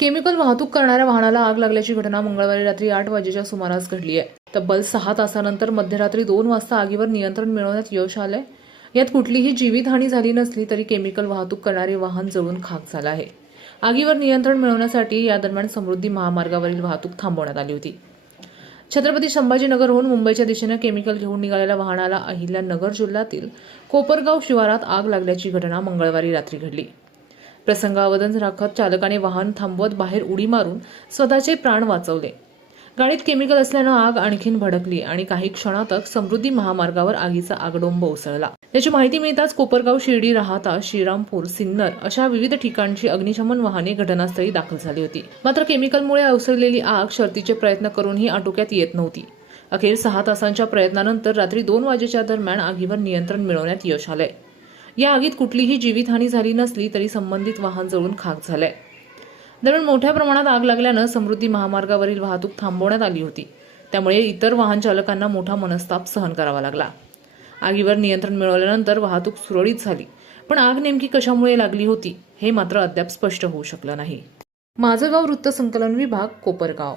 Chemical वाहतूक करणाऱ्या वाहनाला आग लागल्याची घटना मंगळवारी रात्री आठ वाजेच्या सुमारास घडली आहे. तब्बल सहा तासानंतर मध्यरात्री दोन वाजता आगीवर नियंत्रण मिळवण्यात यश आलंय. यात कुठलीही जीवितहानी झाली नसली तरी केमिकल वाहतूक करणारे वाहन जळून खाक झालं आहे. आगीवर नियंत्रण मिळवण्यासाठी या दरम्यान समृद्धी महामार्गावरील वाहतूक थांबवण्यात आली होती. छत्रपती संभाजीनगरहून मुंबईच्या दिशेनं केमिकल घेऊन निघालेल्या वाहनाला अहिल्यानगर जिल्ह्यातील कोपरगाव शिवारात आग लागल्याची घटना मंगळवारी रात्री घडली. प्रसंगावधान राखत चालकाने वाहन थांबवत बाहेर उडी मारून स्वतःचे प्राण वाचवले. गाडीत केमिकल असल्यानं आग आणखीन भडकली आणि काही क्षणातच समृद्धी महामार्गावर आगीचा आगडोंब उसळला. त्याची माहिती मिळताच कोपरगाव शिर्डी राहता श्रीरामपूर सिन्नर अशा विविध ठिकाणची अग्निशमन वाहने घटनास्थळी दाखल झाली होती. मात्र केमिकलमुळे अवसरलेली आग शर्तीचे प्रयत्न करूनही आटोक्यात येत नव्हती. अखेर सहा तासांच्या प्रयत्नानंतर रात्री दोन वाजेच्या दरम्यान आगीवर नियंत्रण मिळवण्यात यश आलंय. या आगीत कुठलीही जीवितहानी झाली नसली तरी संबंधित वाहन जळून खाक झालंय. दरम्यान मोठ्या प्रमाणात आग लागल्यानं समृद्धी महामार्गावरील वाहतूक थांबवण्यात आली होती. त्यामुळे इतर वाहन चालकांना मोठा मनस्ताप सहन करावा लागला. आगीवर नियंत्रण मिळवल्यानंतर वाहतूक सुरळीत झाली पण आग नेमकी कशामुळे लागली होती हे मात्र अद्याप स्पष्ट होऊ शकलं नाही. माझं गाव वृत्तसंकलन विभाग कोपरगाव.